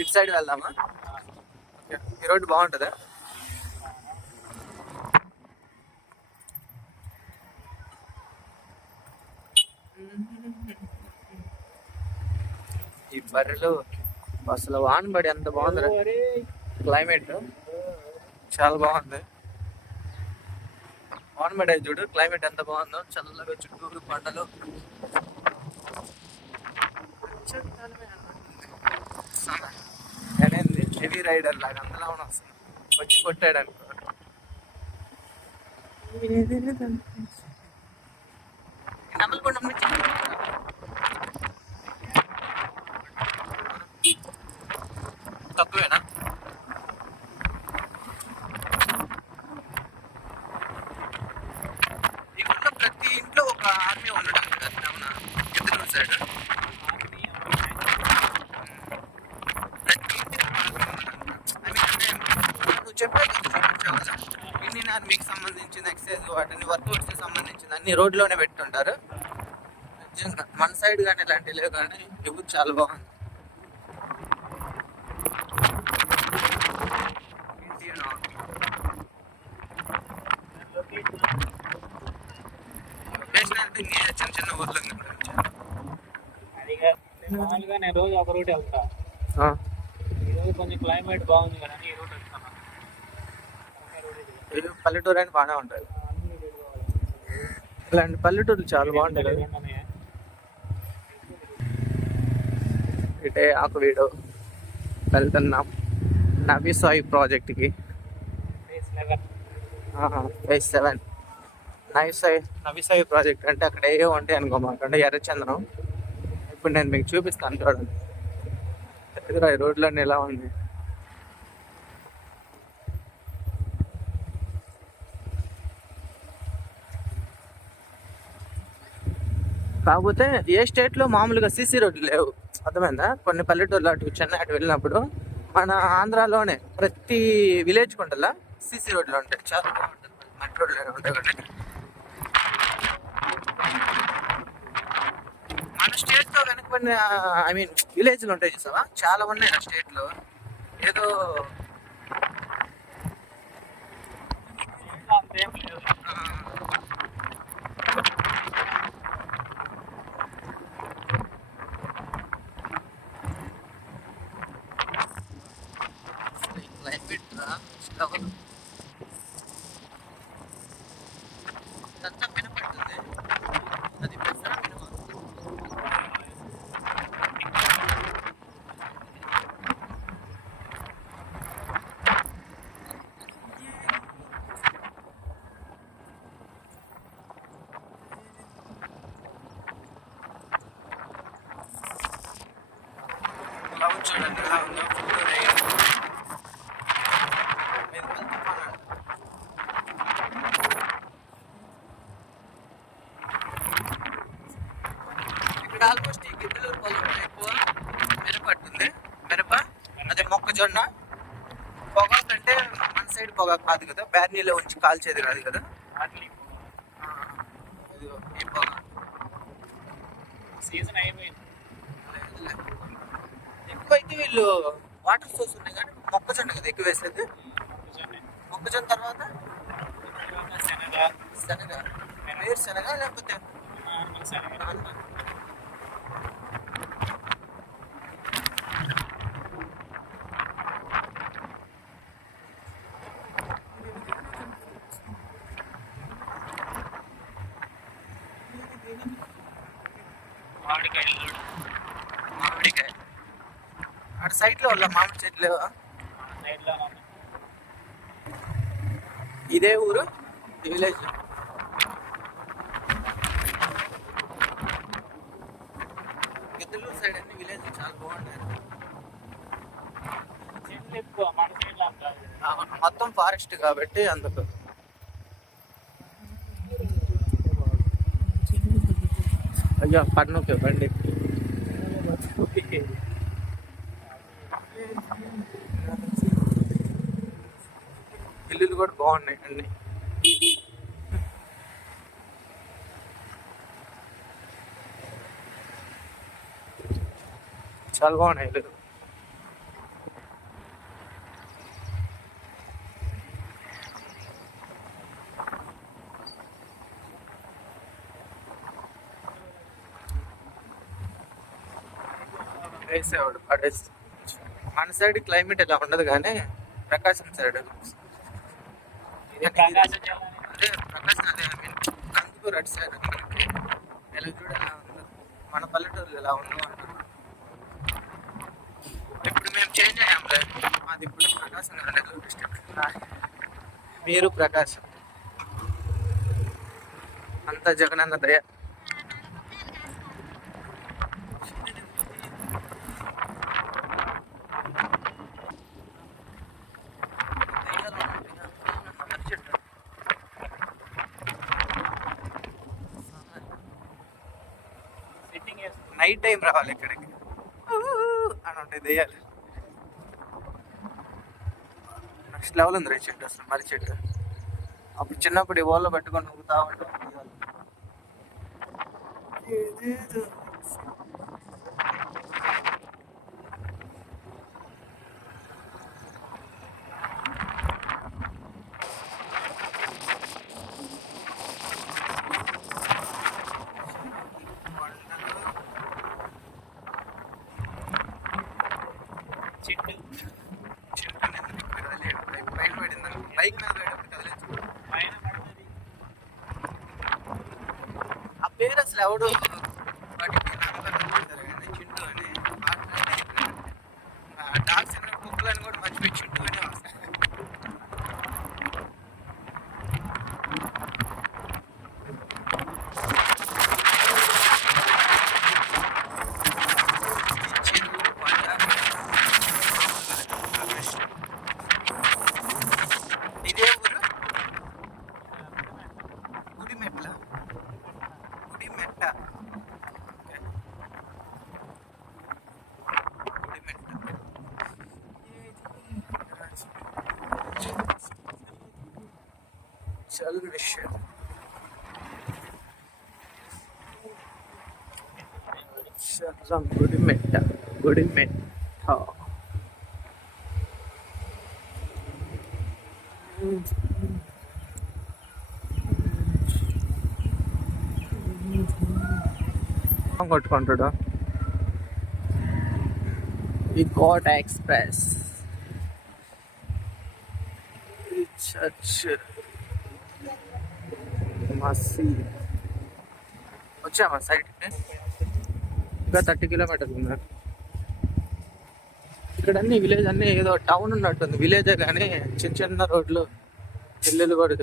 ఇటు సైడ్ వెళ్దామా. ఈ రోడ్డు బాగుంటుందా? ఈ బర్రెలు అసలు వాన పడి ఎంత బాగుంది క్లైమేట్ చాలా బాగుంది. వాన పడే చూడు క్లైమేట్ ఎంత బాగుందో. చల్లగా చుట్టూరు పంటలు నేనేంది హెవీ రైడర్ లాగా అంతలా వస్తుంది వచ్చి కొట్టాడు అనుకో. నుంచి అన్ని రోడ్లోనే పెట్టుంటారు. నిజంగా మన సైడ్ కానీ ఇలాంటివి లేవు కానీ ఇప్పుడు చాలా బాగుంది. లొకేషన్ అంటే చిన్న ఊర్లో మామూలుగా నేను రోజు ఒక రూట్ వెళ్తా. కొంచెం క్లైమేట్ బాగుంది కదా ఈ రూట్ వెళ్తాను. పల్లెటూరు అని బాగానే ఉంటుంది. ఇలాంటి పల్లెటూరు చాలా బాగుంటాయి కదా. రెండు ఉన్నాయా? ఇటే వెళ్తున్నాం. నవీ సాయి ప్రాజెక్ట్కి. Phase seven Navi Sai Navi Sai project అంటే అక్కడ ఏ ఉంటాయి అనుకో మాకంటే ఎర్రచందనం. ఇప్పుడు నేను మీకు చూపిస్తాను చూడండి. ఎదురు ఈ రోడ్లన్నీ ఎలా ఉంది కాకపోతే ఏ స్టేట్లో మామూలుగా సీసీ రోడ్లు లేవు. అర్థమైందా? కొన్ని పల్లెటూర్లు అటు చెన్నై అటు వెళ్ళినప్పుడు మన ఆంధ్రాలోనే ప్రతి విలేజ్ కొండలా సీసీ రోడ్లు ఉంటాయి. చాలా బాగుంటుంది మట్టి రోడ్లు ఉంటాయి కాబట్టి మన స్టేట్లో వెనకబడిన ఐ మీన్ విలేజ్లు ఉంటాయి చూసావా? చాలా ఉన్నాయి ఆ స్టేట్లో ఏదో అంతేం లేదు. Salamat. మొక్కజొన్న పొగాకు అంటే మన సైడ్ పొగాకు కాదు కదా బ్యార్నీలో ఉంచి కాల్చేది కాదు. కదా సీజన్ అయిపోయింది. ఎక్కువైతే వీళ్ళు వాటర్ సోర్స్ ఉన్నాయి కానీ మొక్కజొన్న కదా ఎక్కువ వేసేది. మొక్కజొన్న. తర్వాత? తర్వాత శనగ. శనగ. వేరు శనగ లేకపోతే నార్మల్ శనగ నార్మల్ మామిడికాయలు మామిడికాయ అటు మామిడి చెట్లు. లేవా ఇదే ఊరు? ఈ విలేజ్. గిద్దలూరు సైడ్ అన్ని విలేజ్ చాలా బాగుంటాయి. అంత మొత్తం ఫారెస్ట్ కాబట్టి అందుకు. అయ్యో పన్నుకి బండి. ఇల్లులు కూడా బాగున్నాయి అన్ని. చాలా బాగున్నాయి ఇల్లు వేసేవాడు మన సైడ్ క్లైమేట్ ఎలా ఉండదు కానీ ప్రకాశం సైడ్ ప్రకాశం జిల్లా అదే ప్రకాశం అదే ఐ మీన్ కందుకూరు అటు సైడ్ మనకి ఎలా మన పల్లెటూరులో ఎలా ఉండవు అంటున్నాను ఇప్పుడు మేము చేంజ్ అయ్యాంలే మాది ఇప్పుడు ప్రకాశం నెల్లూరు డిస్ట్రిక్ట్ మీరు ప్రకాశం. అంత జగనన్న దయ నైట్ టైం రావాలి ఇక్కడికి. అని ఉంటాయి దెయ్యాలు. నెక్స్ట్ లెవెల్ ఉంది రే చెట్టు అసలు మర్రి చెట్టు. అప్పుడు చిన్నప్పుడు ఈ పెట్టుకొని ఊగుతా ఉంటాం చెట్టు చెట్టు అనేది కదలేడు. పైన పడింది బైక్ మీద పడేటప్పుడు కదలేదు పైన పడుతుంది ఆ పేరు అసలు ఎవడు వాటికి నామకరణం చేశారు కానీ చింటూ అని డాగ్స్ అన్న కుక్కలని కూడా మర్చిపోయి చింటూ అని వస్తాయి ఇదే ఊరు గుడిమెట్ల గుడిమెట్ట ఓకే. గుడిమెట్ట చల్ విషయం చలం గుడిమెట్ట గుడిమెట్ట కొట్టుకుంటాడు ఈ కోట ఎక్స్ప్రెస్ ఈ చర్చ్ మసీద్ వచ్చామా సైడ్కి ఇంకా థర్టీ కిలోమీటర్స్ ఉన్నా ఇక్కడ అన్ని విలేజ్ అన్ని ఏదో టౌన్ ఉన్నట్టుంది. విలేజే కానీ చిన్న చిన్న రోడ్లు ఇల్లులు కూడా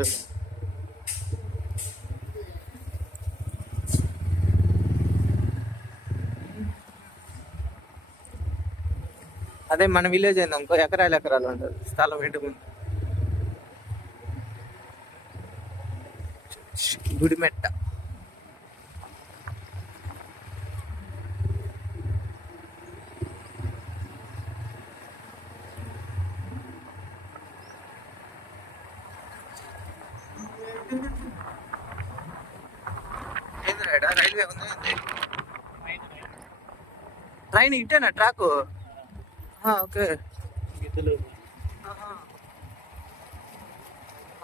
అదే మన విలేజ్ అయింది ఇంకో ఎకరాలు ఎకరాలు ఉంటుంది. స్థలం ఇంటి ముందు. గుడిమెట్ట ఏంది రైడా రైల్వే ఉంది ఏంది? పైన పైన పైన ఇట్టేనా ట్రాక్? ఓకే.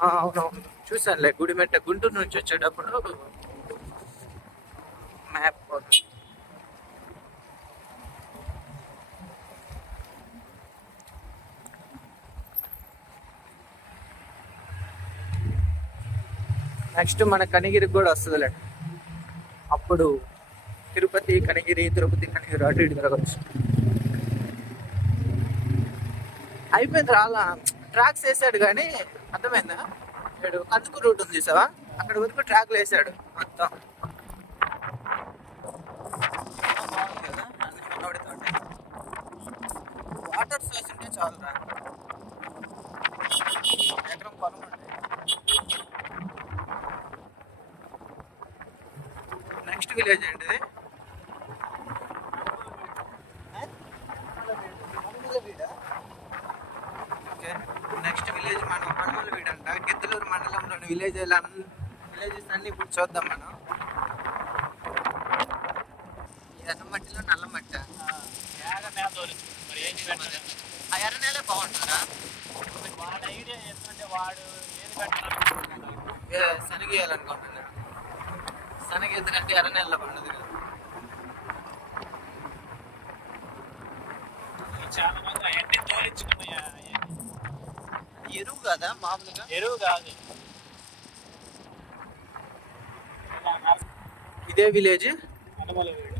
అవునవును. చూసానులే గుడిమెట్ట గుంటూరు నుంచి వచ్చేటప్పుడు మ్యాప్ నెక్స్ట్ మన కనిగిరికి కూడా వస్తుందిలే. అప్పుడు తిరుపతి కనిగిరి తిరుపతి కనిగిరి అటు ఇటు తిరగచ్చు. అయిపోయింది రాలా. ట్రాక్స్ వేసాడు కానీ అర్థమైందా? ఇక్కడ కందుకు రూట్ ఉంది చూసావా? అక్కడ వరకు ట్రాక్లు వేసాడు మొత్తం. వాటర్ సోర్స్ ఉంటే చాలు రా ఎకరం పొలం నెక్స్ట్ విలేజ్ ఏంటిది ఓకే నెక్స్ట్ విలేజ్ మనం పడమల వీడు అంట గిద్దలూరు మండలంలోని విలేజ్ విలేజెస్ అన్ని ఇప్పుడు చూద్దాం మనం. ఎర్ర మట్టిలో నల్ల మట్టి ఆ ఎర్ర నేలే బాగుంటుందా? వాడు ఐడియా చేస్తుంటే వాడు శనగ ఎందుకంటే ఎర్ర నెలలో కదా. చాలా మంది అవన్నీ తోలించుకున్నాయా ఎరువు కదా మామూలుగా? ఎరువు కాదు ఇలా నర్స్- ఇదే విలేజ్? అనుమల రాయి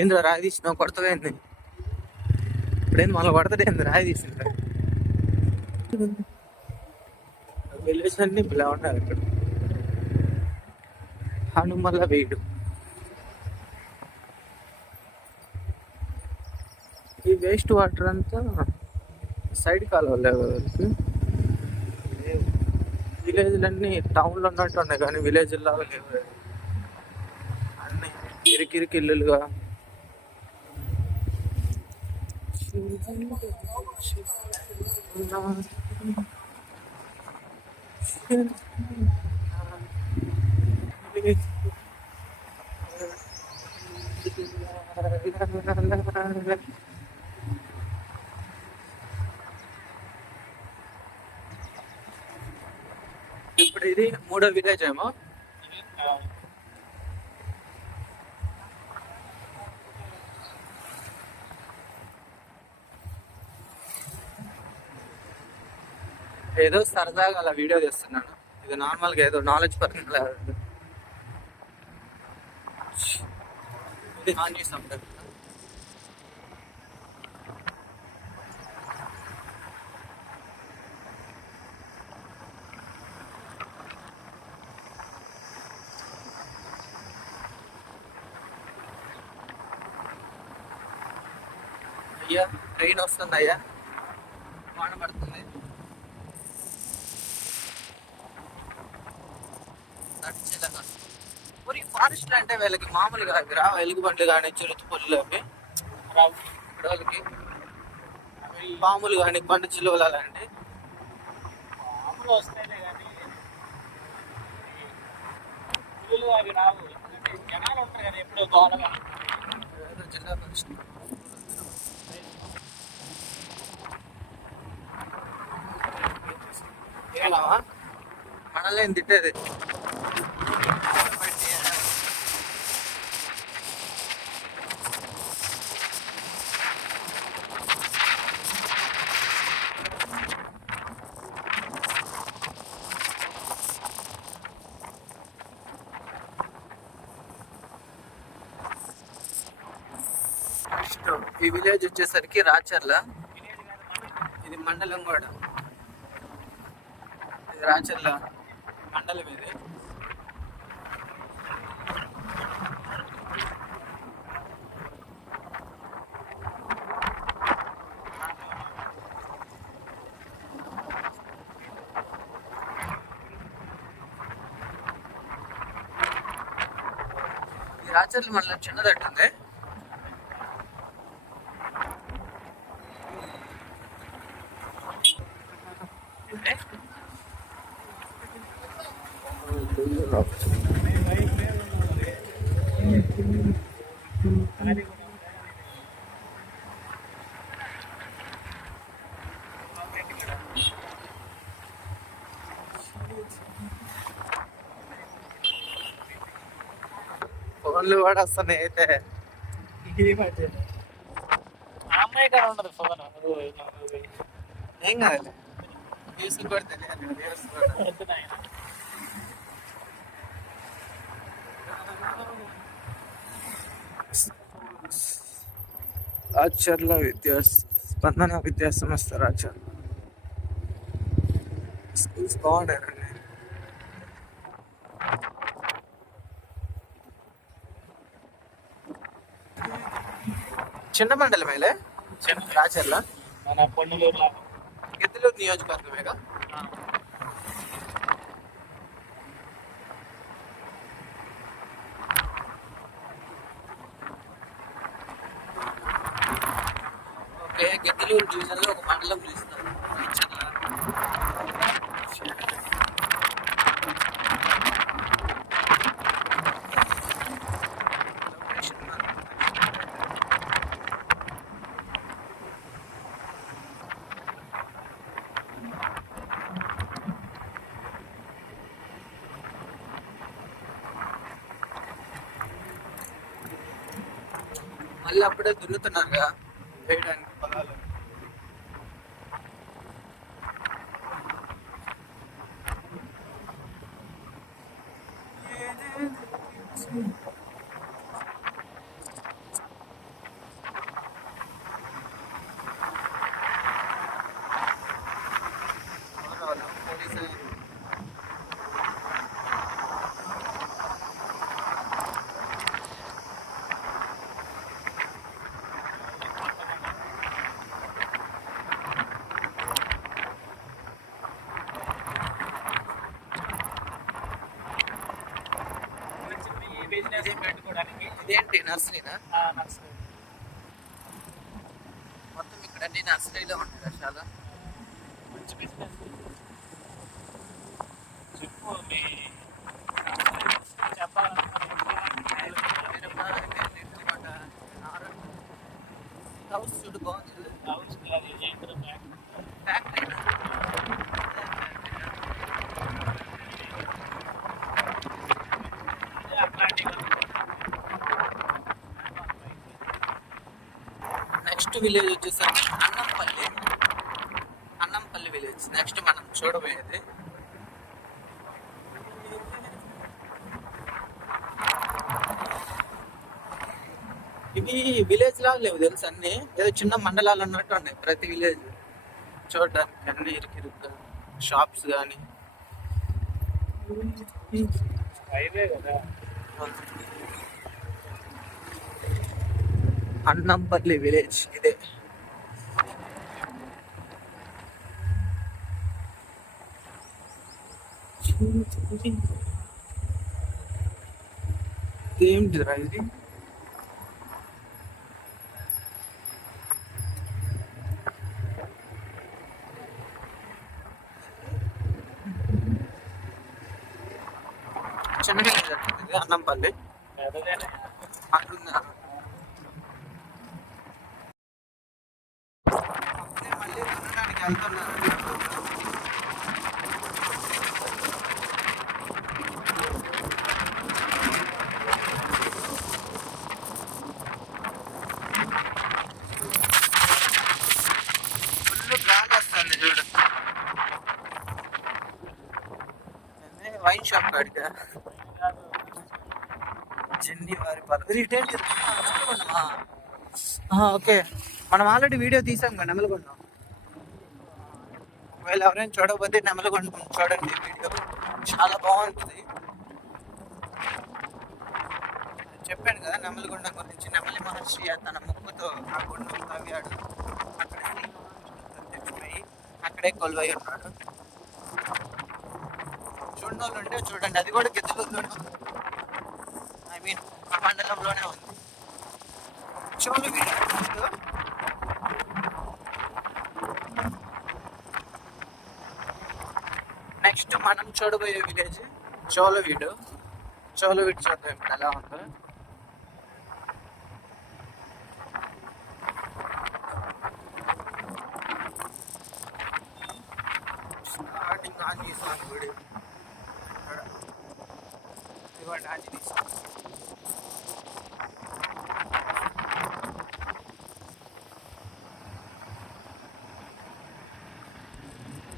ఏంద్ర రాయి కొడతగా ఏంది? ఇప్పుడేంది మళ్ళీ కొడతాడేంది రాయి తీసిన విలేజ్ అన్ని ఇలా ఉన్నారు ఇక్కడ. హనుమల్ల వీడు. ఈ వేస్ట్ వాటర్ అంతా సైడ్ కాలువలే వాళ్ళకి విలేజ్లన్నీ టౌన్లో ఉన్నట్టు ఉన్నాయి కానీ విలేజ్లో లేవు అన్నీ ఇరికిరికి ఇల్లులుగా ఇప్పుడు ఇది మూడో విలేజ్ ఏమో ఏదో సరదాగా అలా వీడియో చేస్తున్నాను. ఇది నార్మల్గా ఏదో నాలెడ్జ్ పరంగా. ఇది ఆన్ చేసాం అయ్యా ట్రైన్ వస్తుంది అయ్యా. వాన పడుతుంది. నడిచేలాగా మరి ఫారెస్ట్ అంటే వీళ్ళకి మామూలుగా అవి రా ఎలుగుబండ్లు కానీ చిరుత పుల్లు అవి రావు. ఇక్కడ వాళ్ళకి అవి పాములు కానీ కొండ చిలువలు అలాంటి మామూలు వస్తాయిలే కానీ పులులు అవి రావు. ఎందుకంటే జనాలు ఉంటారు కదా ఎప్పుడో గోడగా ఏదో జిల్లా పరిషత్. ఏలావా? ఏం తిట్టేది. ఈ విలేజ్ వచ్చేసరికి రాచర్ల. ఇది మండలం కూడా. ఇది రాచర్ల మండలం ఇది ఈ రాచర్ల మండలం చిన్నదట్టుంది ఫోన్లు న్యూస్ కూడా రాచర్ల విద్యా స్పందన విద్యా సంస్థ రాచర్ల స్కూల్స్ బాగున్నాయండి చిన్న మండలమేలే? రాచర్ల? మన పొన్నులూరు గిద్దలూరు నియోజకవర్గమేగా? ఓకే గిద్దలూరు డివిజన్లో ఒక మండలం పిలుస్తారు. మళ్ళీ అప్పుడే దున్నుతున్నారుగా వేయడానికి పొలాలు ఎవరు వాళ్ళు? పోలీసు చిన్న బిజినెస్ పెట్టుకోవడానికి ఇదేంటి నర్సరీనా? నర్సరీ. మొత్తం ఇక్కడ అన్ని నర్సరీలో ఉంటాయి చాలా మంచి బిజినెస్ చెప్పు మీ హౌస్ చూడు బాగుంది హౌస్ అది ఏంటో ఫ్యాక్టరీ అట్లాంటివి నెక్స్ట్ విలేజ్ వచ్చేసరికి అన్నంపల్లి. అన్నంపల్లి విలేజ్ నెక్స్ట్ మనం చూడబోయేది. ఇవి విలేజ్ లాగా లేవు తెలుసు అన్ని? ఏదో చిన్న మండలాలు ఉన్నట్టు ఉన్నాయి ప్రతి విలేజ్ చూడడానికి అన్ని ఇరుకిరుగ్గా షాప్స్ కానీ హైవే కదా. అన్నంపల్లి విలేజ్ ఇదే ఏంటిరా ఇది చిన్న విలేజ్ ఇది అన్నంపల్లి పెద్దదేనే అంటున్నారు మళ్ళీ దున్నడానికి వెళ్తున్నారు ఫుల్ గాలి వస్తుంది చూడు అదే వైన్ షాప్ కాడికా జెన్నీ వారి పాల రిటైల్ ఓకే. మనం ఆల్రెడీ వీడియో తీసాం కదా నెమలగొండ ఒకవేళ ఎవరైనా చూడకపోతే నెమలగొండ చూడండి వీడియో. చాలా బాగుంటుంది. చెప్పాను కదా నెమలగొండ గురించి నెమలి మహర్షి తన ముక్కుతో ఆ గుండం తవ్వాడు అక్కడ తెచ్చిపోయి అక్కడే కొలువై ఉన్నాడు. చూడండి వాళ్ళు ఉంటే చూడండి అది కూడా గిద్దలూరులోనే ఉంది ఐ మీన్ ఆ మండలంలోనే ఉంది చోళ వీడు నెక్స్ట్ మనం చూడబోయే విలేజ్ చోళవీడు చోళవీడు చూద్దాం ఇప్పుడు ఎలా ఉందో స్టార్టింగ్ ఆంజనేయ స్వామి గుడి ఇక్కడ. ఇదిగోండి ఆంజనేయ స్వామి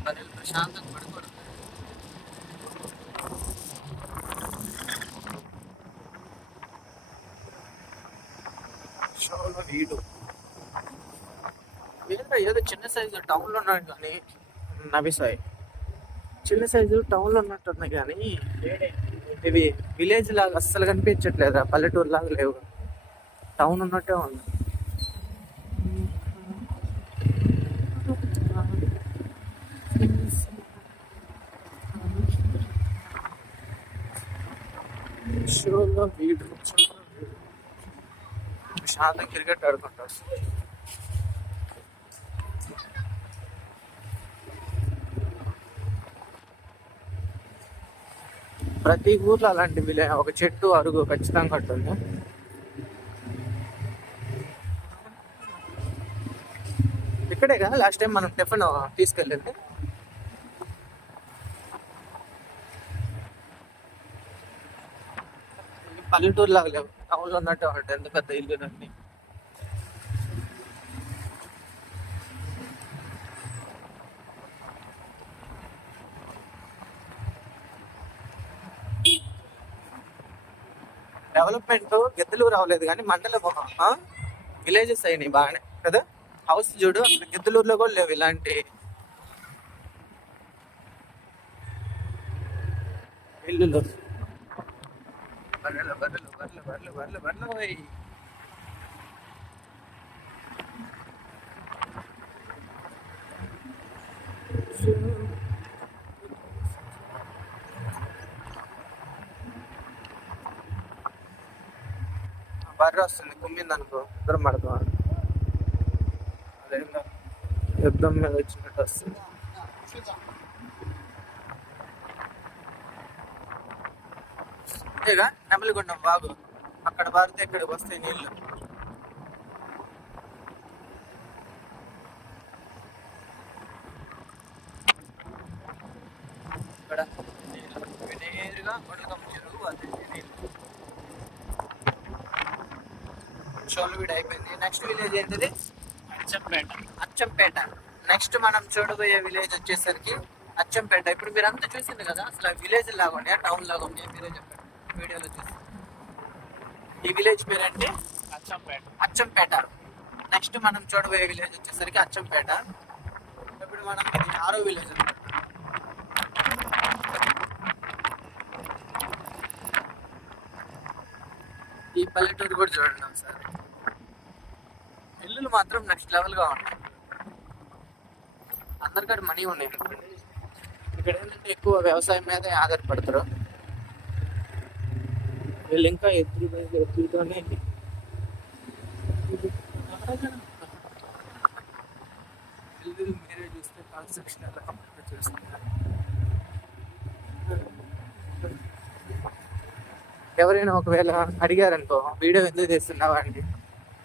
మరి ప్రశాంతంగా పడుకోవడం షోలో వీడు. ఏదో చిన్న సైజు టౌన్లో ఉన్నాడు కానీ. నవిసాయి చిన్న సైజు టౌన్లో ఉన్నట్టుంది కానీ ఇవి విలేజ్ లాగా అస్సలు కనిపించట్లేదు పల్లెటూరు లాగా లేవు. టౌన్ ఉన్నట్టే ఉంది షోలో వీడు షోలో వీడు. శాంతం క్రికెట్ ఆడుకుంటారు ప్రతి ఊర్లో అలాంటి ఒక చెట్టు అరుగు ఖచ్చితంగా ఉంటుంది. ఇక్కడే కదా లాస్ట్ టైం మనం టిఫిన్ తీసుకెళ్ళింది. పల్లెటూరు లాగా లేవు. టౌన్లో ఉన్నట్టు ఒకటి ఎంత పెద్ద ఇల్లు అన్నీ డెవలప్మెంట్ గెద్దలు రావలేదు కానీ మండలం విలేజెస్ అయినాయి బాగానే కదా? హౌస్ చూడు అసలు గిద్దలూరులో కూడా లేవు ఇలాంటి. ఇల్లులు. బర్రెలు బర్రెలు బర్రెలు పోయి బర్రె వస్తుంది కుమ్మింది అనుకో ఇద్దరు పడతాం. యుద్ధం మీద వచ్చినట్టు వస్తుంది. అంతేగా? బాబు. అక్కడ పారితే ఇక్కడికి వస్తాయి నీళ్ళు ఇక్కడ నేరుగా చెరువు అదే షోల్వీడ్ అయిపోయింది నెక్స్ట్ విలేజ్ ఏంటిది? అచ్చంపేట. అచ్చంపేట. నెక్స్ట్ మనం చూడబోయే విలేజ్ వచ్చేసరికి అచ్చంపేట. ఇప్పుడు మీరు అంతా చూసింది కదా అసలు విలేజ్ లాగా ఉండే టౌన్ లాగా ఉండే మీరే చెప్పండి. వీడియోలో చూసి. ఈ విలేజ్ పేరంటే అచ్చంపేట. అచ్చంపేట. నెక్స్ట్ మనం చూడబోయే విలేజ్ వచ్చేసరికి అచ్చంపేట. ఇప్పుడు మనం ఆరో విలేజ్ అనమాట ఈ పల్లెటూరు కూడా చూడండి ఒకసారి ఇల్లులు మాత్రం నెక్స్ట్ లెవెల్గా ఉన్నాయి. అందరికీ మనీ ఉన్నాయి. ఇక్కడ ఏంటంటే ఎక్కువ వ్యవసాయం మీదే ఆధారపడతారు. వీళ్ళు ఇంకా ఎత్తులు ఎత్తులతోనే మీరే చూస్తే కన్స్ట్రక్షన్ ఎలా కంప్లీట్ చేస్తున్నారు ఎవరైనా ఒకవేళ అడిగారనుకో వీడియో ఎందుకు తీస్తున్నావా అండి?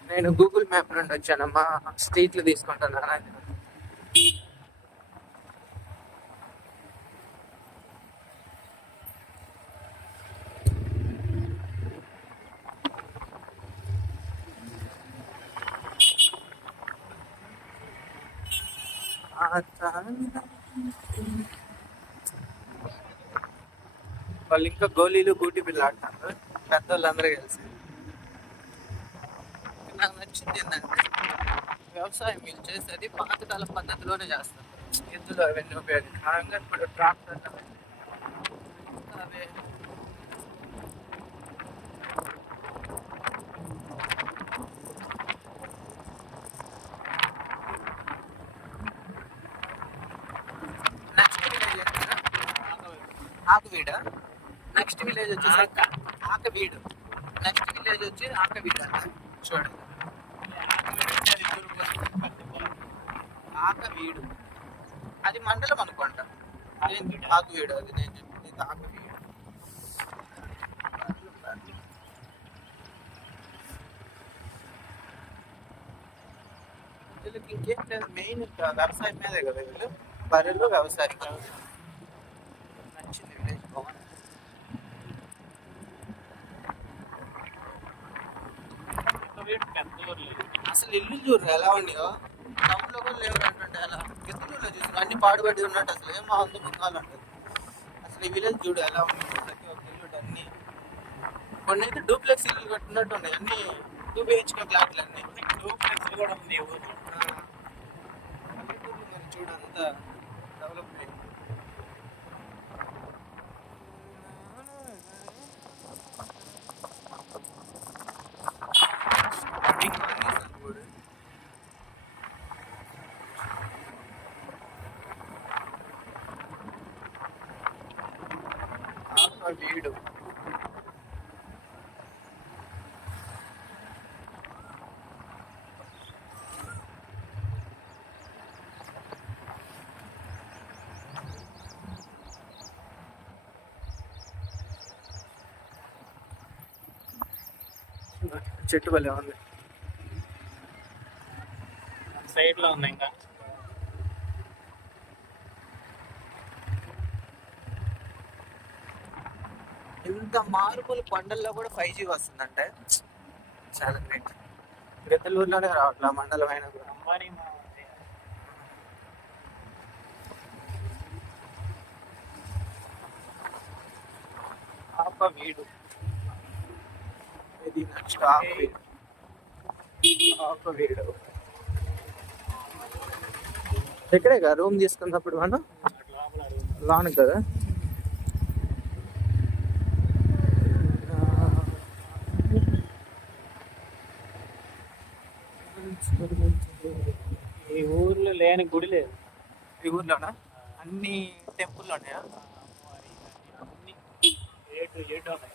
నేను గూగుల్ మ్యాప్ నుండి వచ్చానమ్మా స్ట్రీట్లు తీసుకుంటున్నాను అని వాళ్ళు ఇంకా గోళీలు గూటి బిల్లు ఆడుతున్నారు పెద్దోళ్ళందరూ కలిసి. నాకు నచ్చింది ఏంటంటే వ్యవసాయం వీళ్ళు చేసేది పాతకాలం పద్ధతిలోనే చేస్తారు. ఎద్దులు అవన్నీ ఉపయోగించి ఇప్పుడు ట్రాక్టర్ అవే నెక్స్ట్ విలేజ్ ఏంటంటే ఆకువీడ వచ్చేసి ఆకవీడు నెక్స్ట్ విలేజ్ వచ్చి ఆకవీడు అంట. చూడండి. ఆకవీడు అది మండలం అనుకుంటా. ఆకువీడు అది నేను చెప్పింది ఆకవీడు ఇంకేం లేదు. మెయిన్ వ్యవసాయం మీదే కదా వీళ్ళు? బర్రెలు వ్యవసాయం నచ్చింది విలేజ్ బాగుంది పెద్ద ఊర్లు అసలు ఇల్లు చూడరు ఎలా ఉన్నాయో టౌన్లో కూడా లేవు అంటే ఎలా? గిద్దలూరులో చూసారు అన్ని పాడుబడి ఉన్నట్టు అసలు ఏం మా అంత ఉంటుంది అసలు ఈ విలేజ్ చూడు ఎలా ఉంది? ప్రతి ఒక్క ఇల్లు అన్ని కొన్ని అయితే డూప్లెక్స్ ఇల్లు కట్టినట్టు ఉన్నాయి అన్ని టూ బిహెచ్కే ఫ్లాట్లు అన్ని డూప్లెక్స్ కూడా ఉంది ఊరు ఆ, చెట్టు భలే ఉంది. సైడ్లో ఉంది ఇంకా. ఇంత మారుమూల కొండల్లో కూడా ఫైవ్ జీ వస్తుందంటే చాలా గ్రేట్ గద్దలూరులోనే రావట్లా మండలం అయినా కూడా అంబానీ మా ఉంది. పాప వీడు ఎక్కడే కదా రూమ్ తీసుకున్నప్పుడు మనం లాన్ కదా. ఈ ఊర్లో లేని గుడి లేదు. ఈ ఊర్లోనా? అన్ని టెంపుల్ ఉన్నాయా అన్ని ఏ టు జెడ్ ఉన్నాయి.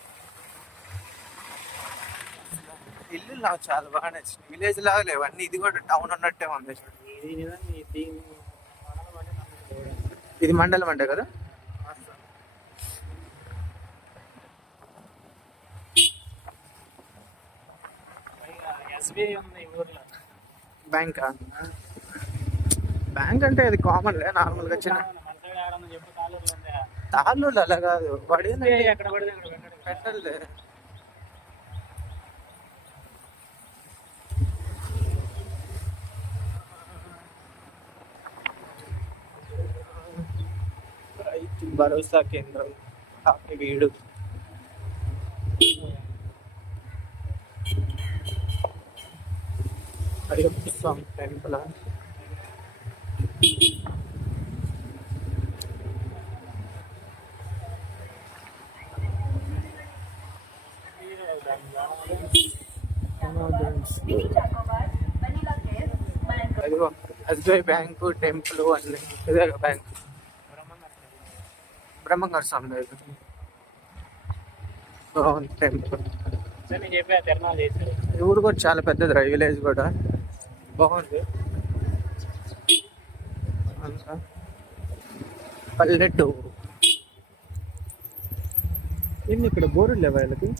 ఇల్లు నాకు చాలా బాగా నచ్చింది. విలేజ్ లాగా లేవు. అన్ని ఇది కూడా టౌన్ ఉన్నట్టే ఉంది ఇది మండలం అంటే కదా? బ్యాంక్ బ్యాంక్ అంటే అది కామన్ లే నార్మల్గా చిన్న తాళ్ళు అలా కాదు. పెట్టలే భరోసా కేంద్రం. కాఫీ వీడు. అయ్యప్ప స్వామి టెంపుల్? అదిగో ఎస్బీఐ బ్యాంకు టెంపుల్ అన్ని. Bank bank. బ్రహ్మంగారు స్వామి టెంపుల్. ఈ ఊరు కూడా చాలా పెద్దది రా విలేజ్ కూడా. బాగుంది. అంతా. పల్లెటూరు. ఏంది ఇక్కడ బోర్డు లేవా వీళ్ళకి?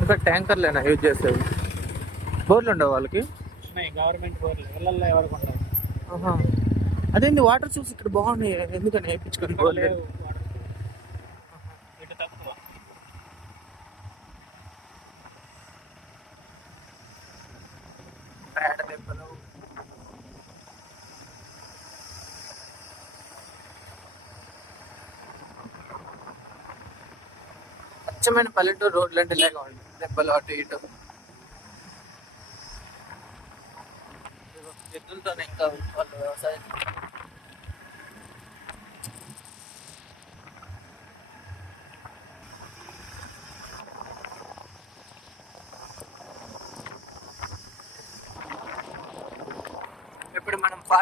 ఇంకా ట్యాంకర్లేనా యూజ్ చేసేది బోర్లు ఉండవు వాళ్ళకి? గవర్నమెంట్ బోర్లు ఇళ్ళల్లో ఎవరు కొంటారు ఆహా. అదేంది వాటర్ చూసి ఇక్కడ బాగున్నాయి. ఎందుకని వేయించుకొని దెబ్బలు. అచ్చమైన పల్లెటూరు రోడ్లు అంటే ఇలాగా ఉంటాయి దెబ్బలు అటు ఇటు. ఎద్దులతోనే ఇంకా వాళ్ళు వ్యవసాయం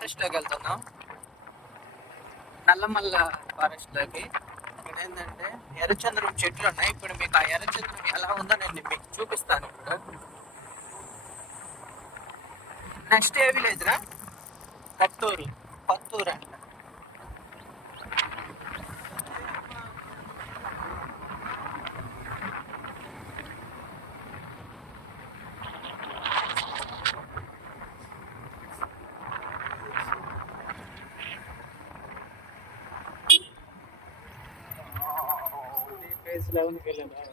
ఫారెస్ట్లోకి ఫారెస్ట్ వెళ్తున్నాం. నల్లమల్ల ఫారెస్ట్లోకి ఇక్కడ ఏంటంటే ఎర్రచంద్రం చెట్లు ఉన్నాయి. ఇప్పుడు మీకు ఆ ఎర్రచంద్రం ఎలా ఉందో నేను మీకు చూపిస్తాను ఇప్పుడు. నెక్స్ట్ ఏ విలేజ్ రా కత్తూరు. పత్తూరు అంట.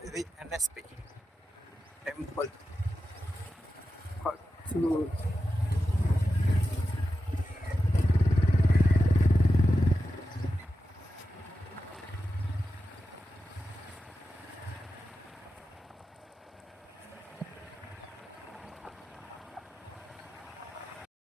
ఇది ఎన్ఎస్పి టెంపుల్ కత్తూరు